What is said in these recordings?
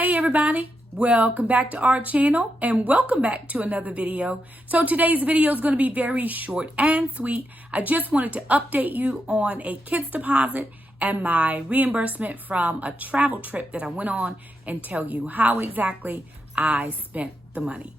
Hey everybody, welcome back to our channel and welcome back to another video. So today's video is going to be very short and sweet. I just wanted to update you on a kids deposit and my reimbursement from a travel trip that I went on and tell you how exactly I spent the money.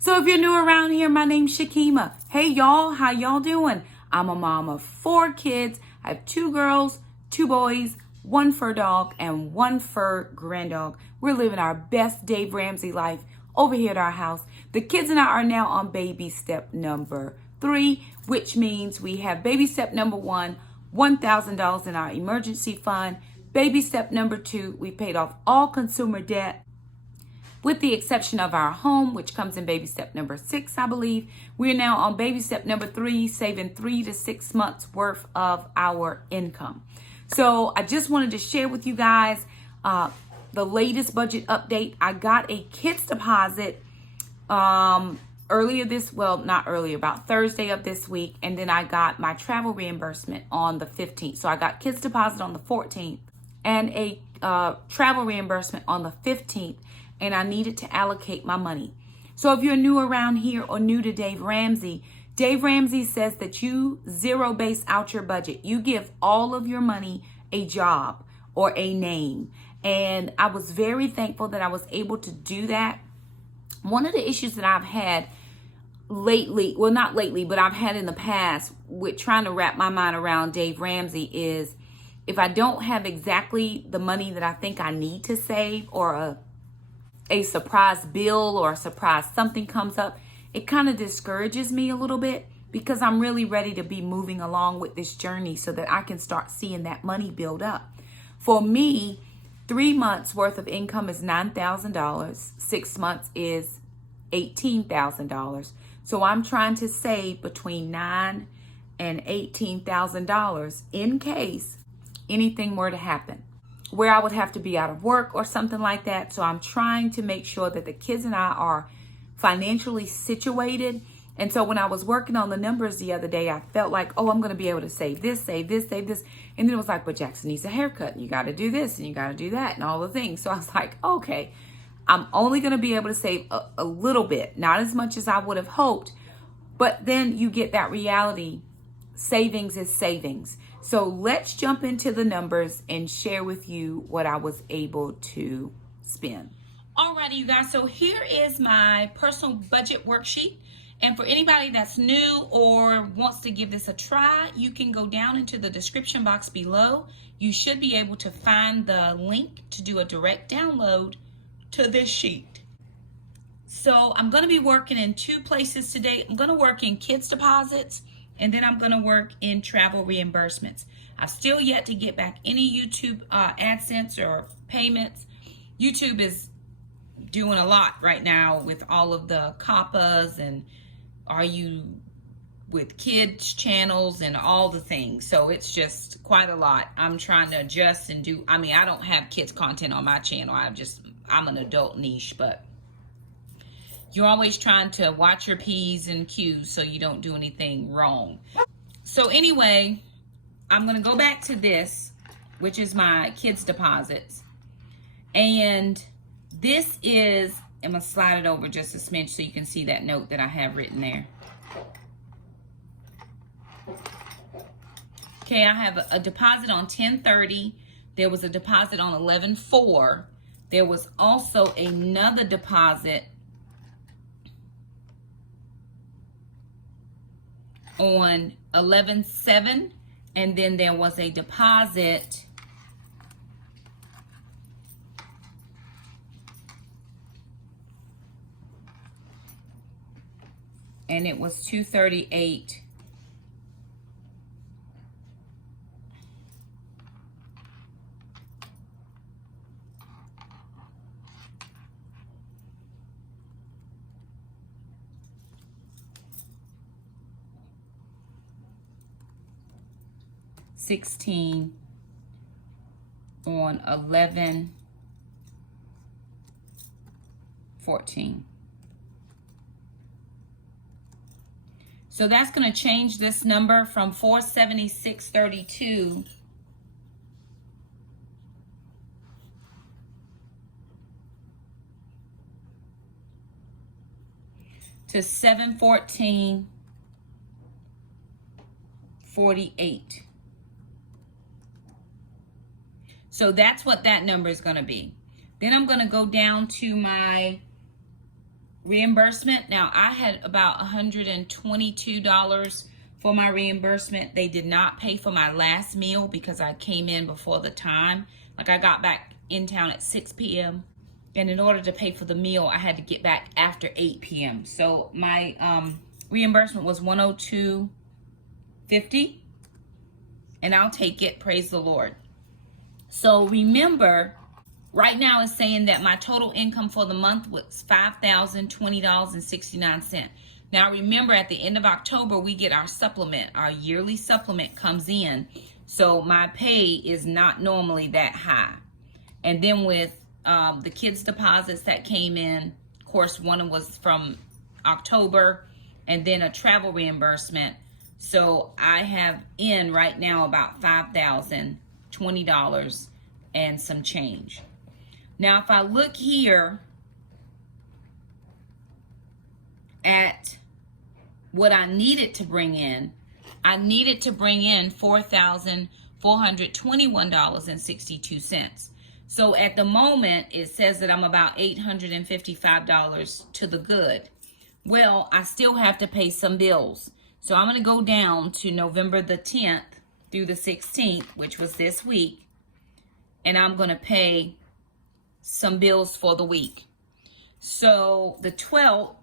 So if you're new around here, my name's Shakima. Hey y'all, how y'all doing? I'm a mom of 4 kids. I have 2 girls, 2 boys, 1 fur dog, and 1 fur grand dog. We're living our best Dave Ramsey life over here at our house. The kids and I are now on baby step number 3, which means we have baby step number 1, $1,000 in our emergency fund. Baby step number 2, we paid off all consumer debt, with the exception of our home, which comes in baby step number 6, I believe. We're now on baby step number 3, saving 3 to 6 months worth of our income. So I just wanted to share with you guys the latest budget update. I got a kids deposit about Thursday of this week. And then I got my travel reimbursement on the 15th. So I got kids deposit on the 14th and a travel reimbursement on the 15th. And I needed to allocate my money. So if you're new around here or new to Dave Ramsey says that you zero base out your budget. You give all of your money a job or a name. And I was very thankful that I was able to do that. One of the issues that I've had lately, well, not lately, but I've had in the past with trying to wrap my mind around Dave Ramsey is if I don't have exactly the money that I think I need to save, or a surprise bill or a surprise something comes up, it kind of discourages me a little bit, because I'm really ready to be moving along with this journey so that I can start seeing that money build up. For me, 3 months worth of income is $9,000. 6 months is $18,000. So I'm trying to save between $9,000 and $18,000 in case anything were to happen, where I would have to be out of work or something like that. So I'm trying to make sure that the kids and I are financially situated. And so when I was working on the numbers the other day, I felt like, oh, I'm going to be able to save this, save this, save this. And then it was like, but Jackson needs a haircut, and you got to do this and you got to do that and all the things. So I was like, okay, I'm only going to be able to save a little bit, not as much as I would have hoped. But then you get that reality. Savings is savings. So let's jump into the numbers and share with you what I was able to spend. Alrighty, you guys. So here is my personal budget worksheet. And for anybody that's new or wants to give this a try, you can go down into the description box below. You should be able to find the link to do a direct download to this sheet. So I'm going to be working in 2 places today. I'm going to work in kids deposits, and then I'm going to work in travel reimbursements. I've still yet to get back any YouTube AdSense or payments. YouTube is doing a lot right now with all of the COPPAs and are you with kids channels and all the things. So it's just quite a lot. I'm trying to adjust and do, I don't have kids content on my channel. I'm an adult niche, but you're always trying to watch your P's and Q's so you don't do anything wrong. So anyway, I'm going to go back to this, which is my kids deposits. And this is, I'm going to slide it over just a smidge so you can see that note that I have written there. Okay, I have a deposit on 10/30. There was a deposit on 11/4. There was also another deposit on 11/7. And then there was a deposit and it was 2/38. $16 on 11/14. So that's going to change this number from 476.32 to $714.48. So that's what that number is going to be. Then I'm going to go down to my reimbursement. Now, I had about $122 for my reimbursement. They did not pay for my last meal because I came in before the time. Like, I got back in town at 6 p.m. And in order to pay for the meal, I had to get back after 8 p.m. So my reimbursement was $102.50. And I'll take it. Praise the Lord. So remember, right now it's saying that my total income for the month was $5,020.69. Now remember, at the end of October, we get our supplement. Our yearly supplement comes in. So my pay is not normally that high. And then with the kids' deposits that came in, of course, one was from October, and then a travel reimbursement. So I have in right now about $5,020 and some change. Now, if I look here at what I needed to bring in, I needed to bring in $4,421.62. So at the moment, it says that I'm about $855 to the good. Well, I still have to pay some bills. So I'm going to go down to November the 10th through the 16th, which was this week, and I'm going to pay some bills for the week. So the 12th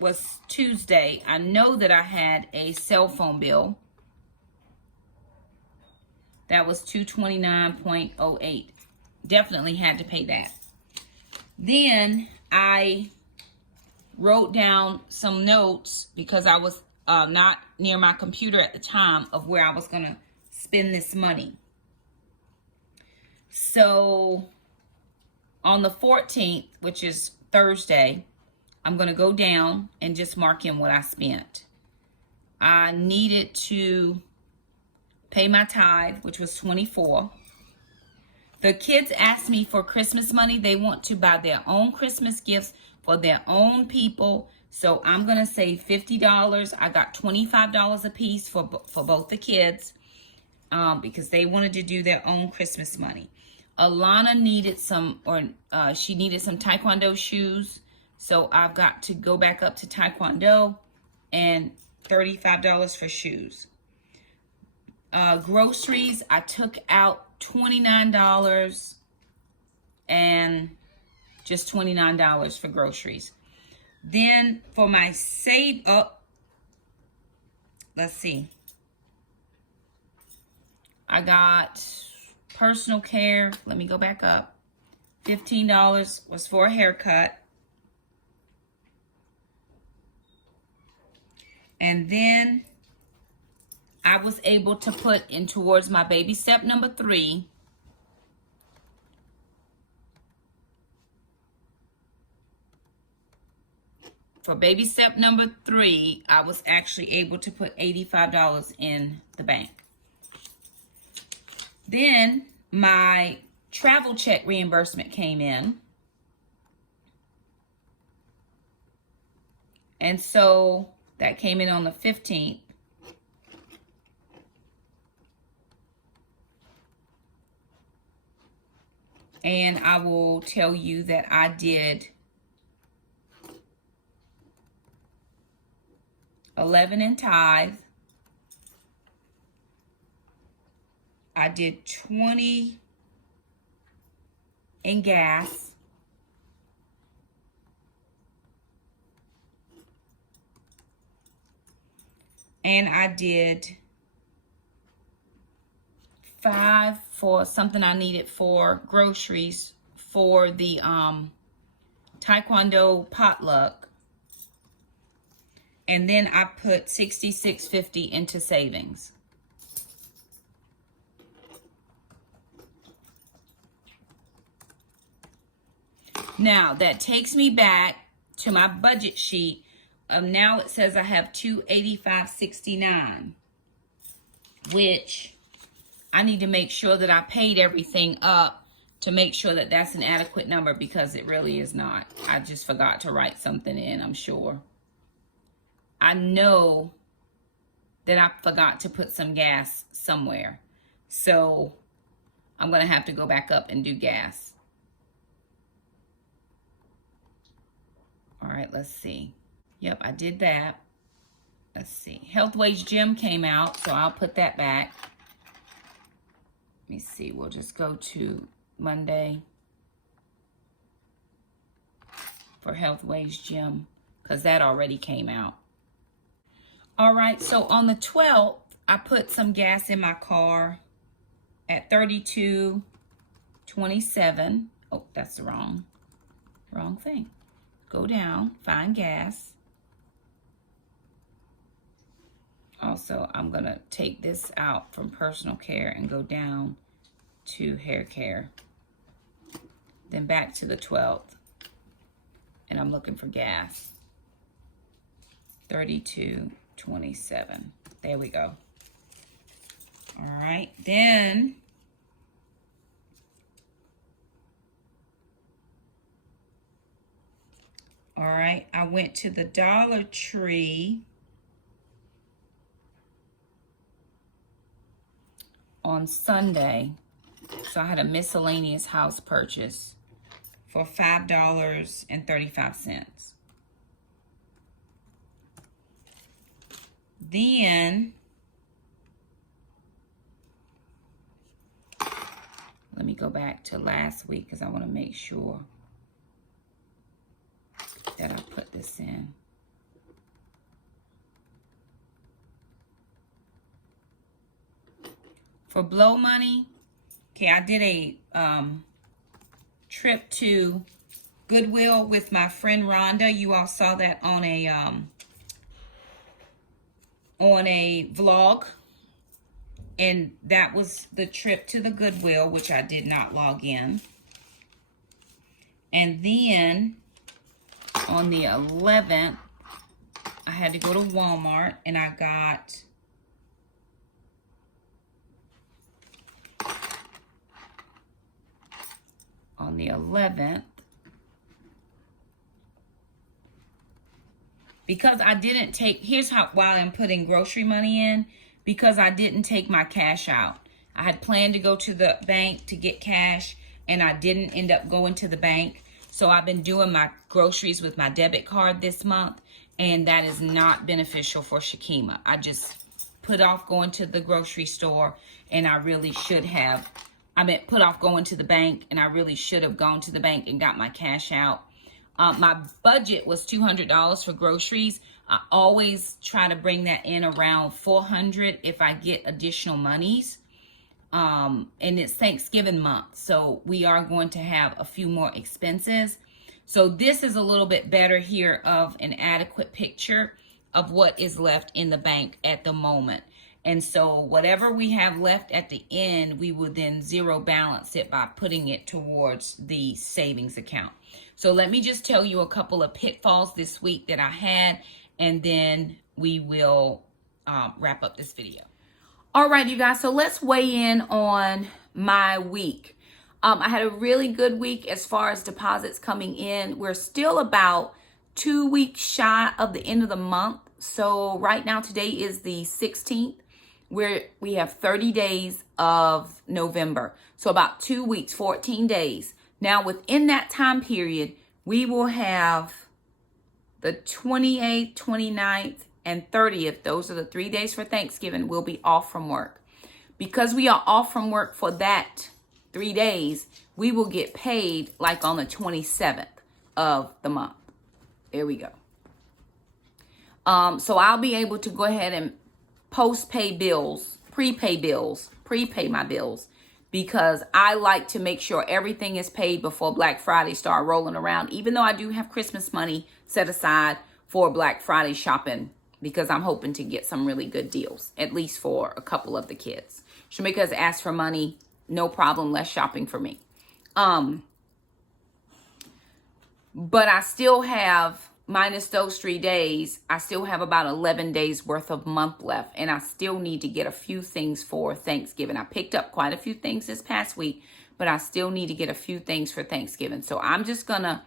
was Tuesday. I know that I had a cell phone bill. That was $229.08. Definitely had to pay that. Then I wrote down some notes because I was not near my computer at the time of where I was going to spend this money. So on the 14th, which is Thursday, I'm going to go down and just mark in what I spent. I needed to pay my tithe, which was $24. The kids asked me for Christmas money. They want to buy their own Christmas gifts for their own people. So I'm going to say $50. I got $25 a piece for both the kids because they wanted to do their own Christmas money. Alana needed she needed some Taekwondo shoes. So I've got to go back up to Taekwondo and $35 for shoes. Groceries, I took out $29 and just $29 for groceries. Then for my let's see. I got personal care. Let me go back up. $15 was for a haircut. And then I was able to put in towards my baby step number 3. For baby step number 3, I was actually able to put $85 in the bank. Then my travel check reimbursement came in. And so that came in on the 15th. And I will tell you that I did 11 in tithe. I did 20 in gas. And I did 5 for something I needed for groceries for the Taekwondo potluck. And then I put $66.50 into savings. Now that takes me back to my budget sheet. Now it says I have $285.69, which I need to make sure that I paid everything up to make sure that that's an adequate number, because it really is not. I just forgot to write something in, I'm sure. I know that I forgot to put some gas somewhere. So I'm going to have to go back up and do gas. All right, let's see. Yep, I did that. Let's see. Health Wage Gym came out, so I'll put that back. Let me see. We'll just go to Monday for Health Wage Gym because that already came out. All right, so on the 12th, I put some gas in my car at 32.27. Oh, that's the wrong thing. Go down, find gas. Also, I'm going to take this out from personal care and go down to hair care. Then back to the 12th. And I'm looking for gas. 32.27. There we go. All right. Then I went to the Dollar Tree on Sunday. So I had a miscellaneous house purchase for $5.35. Then let me go back to last week because I want to make sure that I put this in. For blow money, okay, I did a trip to Goodwill with my friend Rhonda. You all saw that on a vlog. And that was the trip to the Goodwill, which I did not log in. And then on the 11th, I had to go to Walmart and I got on the 11th, because I didn't take, here's how, why I'm putting grocery money in, because I didn't take my cash out. I had planned to go to the bank to get cash and I didn't end up going to the bank. So I've been doing my groceries with my debit card this month, and that is not beneficial for Shakima. I just put off going to the grocery store, and I really should have. Put off going to the bank, and I really should have gone to the bank and got my cash out. My budget was $200 for groceries. I always try to bring that in around $400 if I get additional monies. And it's Thanksgiving month, so we are going to have a few more expenses. So this is a little bit better here of an adequate picture of what is left in the bank at the moment. And so whatever we have left at the end, we will then zero balance it by putting it towards the savings account. So let me just tell you a couple of pitfalls this week that I had, and then we will wrap up this video. All right, you guys, so let's weigh in on my week. I had a really good week as far as deposits coming in. We're still about 2 weeks shy of the end of the month. So right now, today is the 16th, where we have 30 days of November. So about 2 weeks, 14 days. Now, within that time period, we will have the 28th, 29th, and 30th. Those are the 3 days for Thanksgiving. We'll be off from work. Because we are off from work for that 3 days, we will get paid like on the 27th of the month. There we go. So I'll be able to go ahead and post-pay bills, prepay my bills, because I like to make sure everything is paid before Black Friday start rolling around, even though I do have Christmas money set aside for Black Friday shopping, because I'm hoping to get some really good deals, at least for a couple of the kids. Shamika's asked for money, no problem, less shopping for me. But I still have, minus those 3 days, I still have about 11 days worth of month left, and I still need to get a few things for Thanksgiving. I picked up quite a few things this past week, but I still need to get a few things for Thanksgiving. So I'm just gonna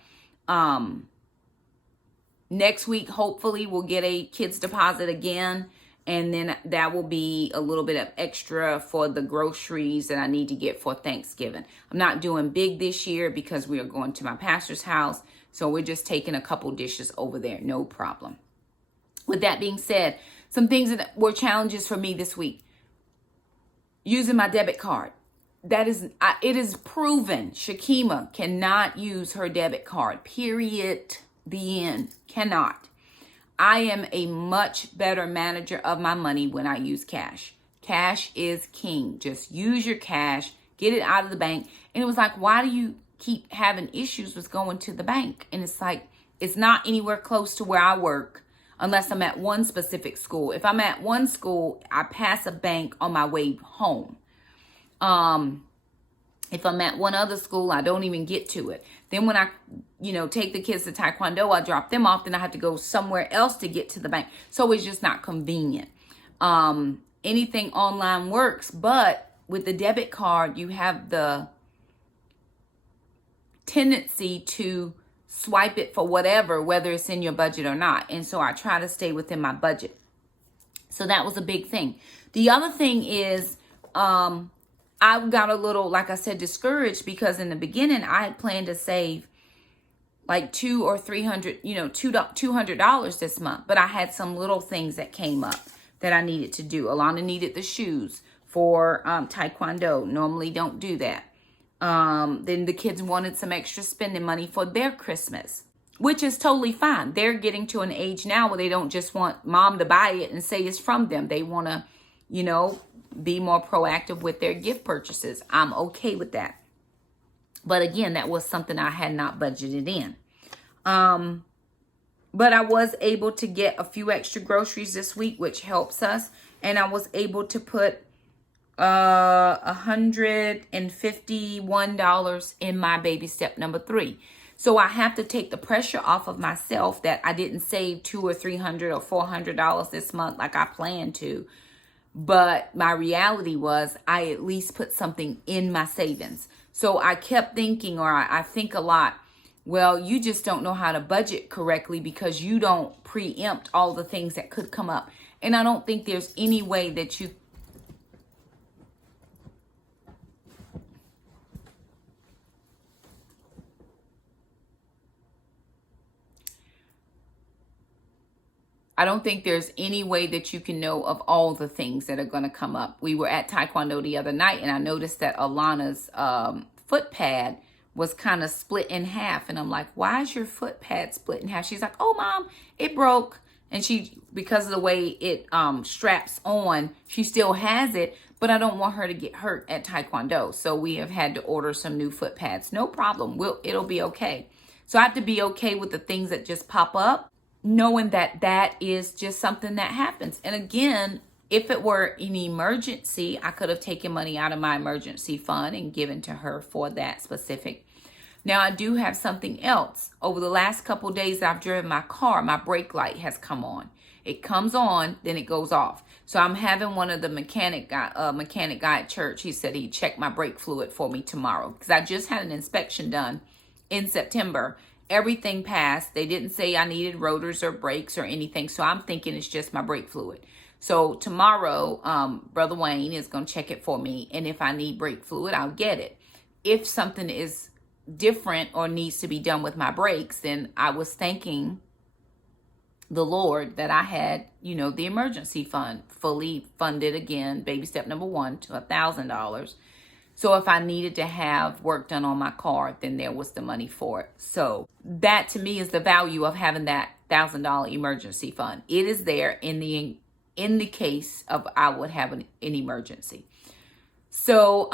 Next week, hopefully, we'll get a kids deposit again. And then that will be a little bit of extra for the groceries that I need to get for Thanksgiving. I'm not doing big this year because we are going to my pastor's house. So we're just taking a couple dishes over there. No problem. With that being said, some things that were challenges for me this week. Using my debit card. It is proven Shakima cannot use her debit card. Period. The end. Cannot. I am a much better manager of my money when I use cash. Cash is king. Just use your cash. Get it out of the bank. And it was like, why do you keep having issues with going to the bank? And it's like, it's not anywhere close to where I work unless I'm at one specific school. If I'm at one school, I pass a bank on my way home. If I'm at one other school, I don't even get to it. Then when I, take the kids to Taekwondo, I drop them off. Then I have to go somewhere else to get to the bank. So it's just not convenient. Anything online works, but with the debit card, you have the tendency to swipe it for whatever, whether it's in your budget or not. And so I try to stay within my budget. So that was a big thing. The other thing is, I got a little, like I said, discouraged because in the beginning I had planned to save like $200 or $200 this month. But I had some little things that came up that I needed to do. Alana needed the shoes for Taekwondo. Normally don't do that. Then the kids wanted some extra spending money for their Christmas, which is totally fine. They're getting to an age now where they don't just want mom to buy it and say it's from them. They want to, be more proactive with their gift purchases. I'm okay with that. But again, that was something I had not budgeted in. But I was able to get a few extra groceries this week, which helps us. And I was able to put $151 in my baby step number 3. So I have to take the pressure off of myself that I didn't save $200 or $300 or $400 this month like I planned to. But my reality was I at least put something in my savings. So I kept thinking, or I think a lot, well, you just don't know how to budget correctly because you don't preempt all the things that could come up. And I don't think there's any way that you can know of all the things that are going to come up. We were at Taekwondo the other night, and I noticed that Alana's foot pad was kind of split in half. And I'm like, why is your foot pad split in half? She's like, oh, Mom, it broke. And because of the way it straps on, she still has it. But I don't want her to get hurt at Taekwondo. So we have had to order some new foot pads. No problem. It'll be okay. So I have to be okay with the things that just pop up, knowing that that is just something that happens. And again, if it were an emergency, I could have taken money out of my emergency fund and given to her for that specific. Now, I do have something else. Over the last couple of days that I've driven my car, my brake light has come on. It comes on, then it goes off. So I'm having one of the mechanic guy at church. He said he'd check my brake fluid for me tomorrow because I just had an inspection done in September. Everything passed. They didn't say I needed rotors or brakes or anything. So I'm thinking it's just my brake fluid. So tomorrow, Brother Wayne is going to check it for me. And if I need brake fluid, I'll get it. If something is different or needs to be done with my brakes, then I was thanking the Lord that I had, the emergency fund fully funded again, baby step number 1 to $1,000. So if I needed to have work done on my car, then there was the money for it. So that to me is the value of having that $1,000 emergency fund. It is there in the case of I would have an emergency. So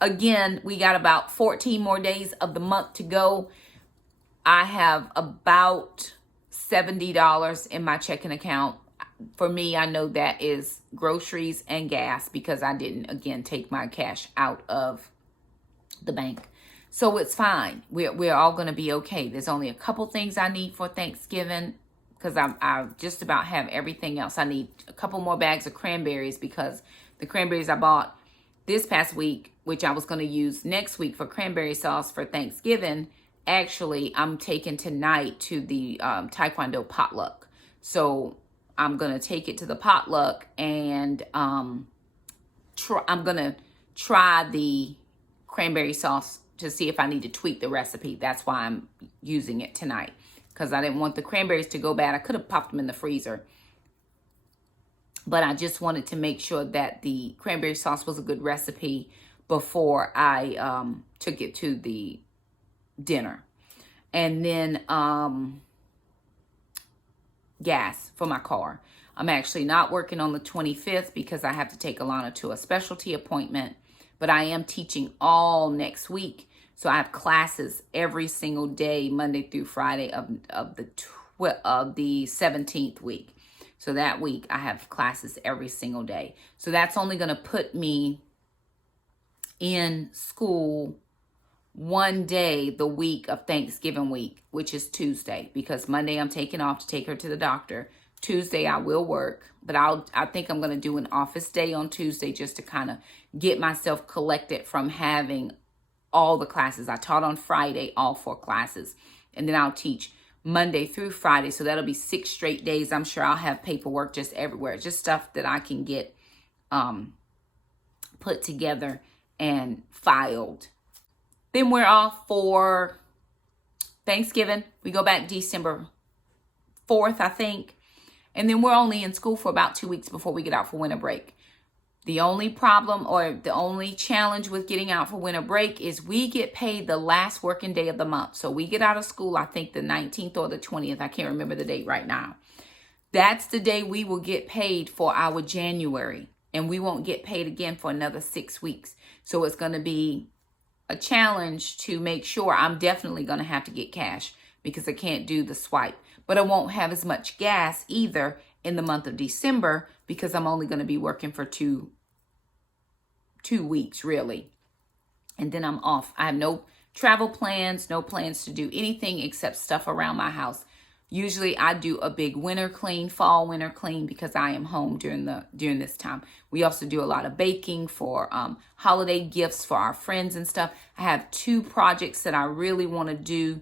again, we got about 14 more days of the month to go. I have about $70 in my checking account. For me, I know that is groceries and gas because I didn't, again, take my cash out of the bank. So it's fine. We're all going to be okay. There's only a couple things I need for Thanksgiving because I just about have everything else. I need a couple more bags of cranberries because the cranberries I bought this past week, which I was going to use next week for cranberry sauce for Thanksgiving, actually, I'm taking tonight to the Taekwondo potluck. So I'm going to take it to the potluck, and I'm going to try the cranberry sauce to see if I need to tweak the recipe. That's why I'm using it tonight, because I didn't want the cranberries to go bad. I could have popped them in the freezer, but I just wanted to make sure that the cranberry sauce was a good recipe before I took it to the dinner. And then gas for my car. I'm actually not working on the 25th because I have to take Alana to a specialty appointment, but I am teaching all next week. So I have classes every single day, Monday through Friday of the 17th week. So that week I have classes every single day. So that's only going to put me in school one day the week of Thanksgiving week, which is Tuesday, because Monday I'm taking off to take her to the doctor. Tuesday I will work, but I think I'm going to do an office day on Tuesday just to kind of get myself collected from having all the classes. I taught on Friday, all 4 classes, and then I'll teach Monday through Friday. So that'll be 6 straight days. I'm sure I'll have paperwork just everywhere, just stuff that I can get put together and filed. Then we're off for Thanksgiving. We go back December 4th, I think. And then we're only in school for about 2 weeks before we get out for winter break. The only problem or the only challenge with getting out for winter break is we get paid the last working day of the month. So we get out of school, I think the 19th or the 20th. I can't remember the date right now. That's the day we will get paid for our January. And we won't get paid again for another 6 weeks. So it's going to be a challenge to make sure. I'm definitely going to have to get cash because I can't do the swipe. But I won't have as much gas either in the month of December because I'm only going to be working for two weeks, really. And then I'm off. I have no travel plans, no plans to do anything except stuff around my house. Usually I do a big winter clean, fall winter clean, because I am home during this time. We also do a lot of baking for holiday gifts for our friends and stuff. I have 2 projects that I really want to do.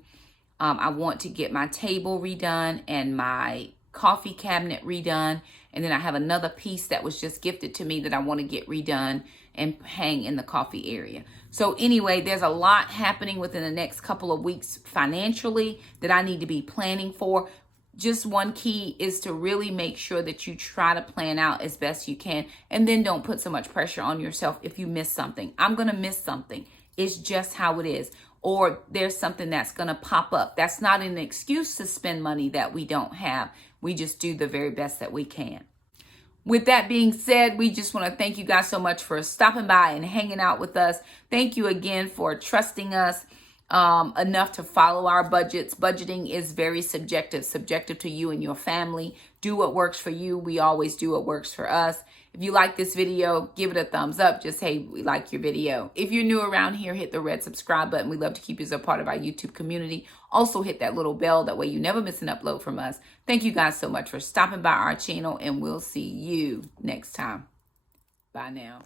I want to get my table redone and my coffee cabinet redone. And then I have another piece that was just gifted to me that I want to get redone and hang in the coffee area. So anyway, there's a lot happening within the next couple of weeks financially that I need to be planning for. Just one key is to really make sure that you try to plan out as best you can, and then don't put so much pressure on yourself if you miss something. I'm going to miss something. It's just how it is. Or there's something that's going to pop up. That's not an excuse to spend money that we don't have. We just do the very best that we can. With that being said, we just want to thank you guys so much for stopping by and hanging out with us. Thank you again for trusting us enough to follow our budgets. Budgeting is very subjective to you and your family. Do what works for you. We always do what works for us. If you like this video, give it a thumbs up. Just say we like your video. If you're new around here, hit the red subscribe button. We love to keep you as a part of our YouTube community. Also hit that little bell. That way you never miss an upload from us. Thank you guys so much for stopping by our channel, and we'll see you next time. Bye now.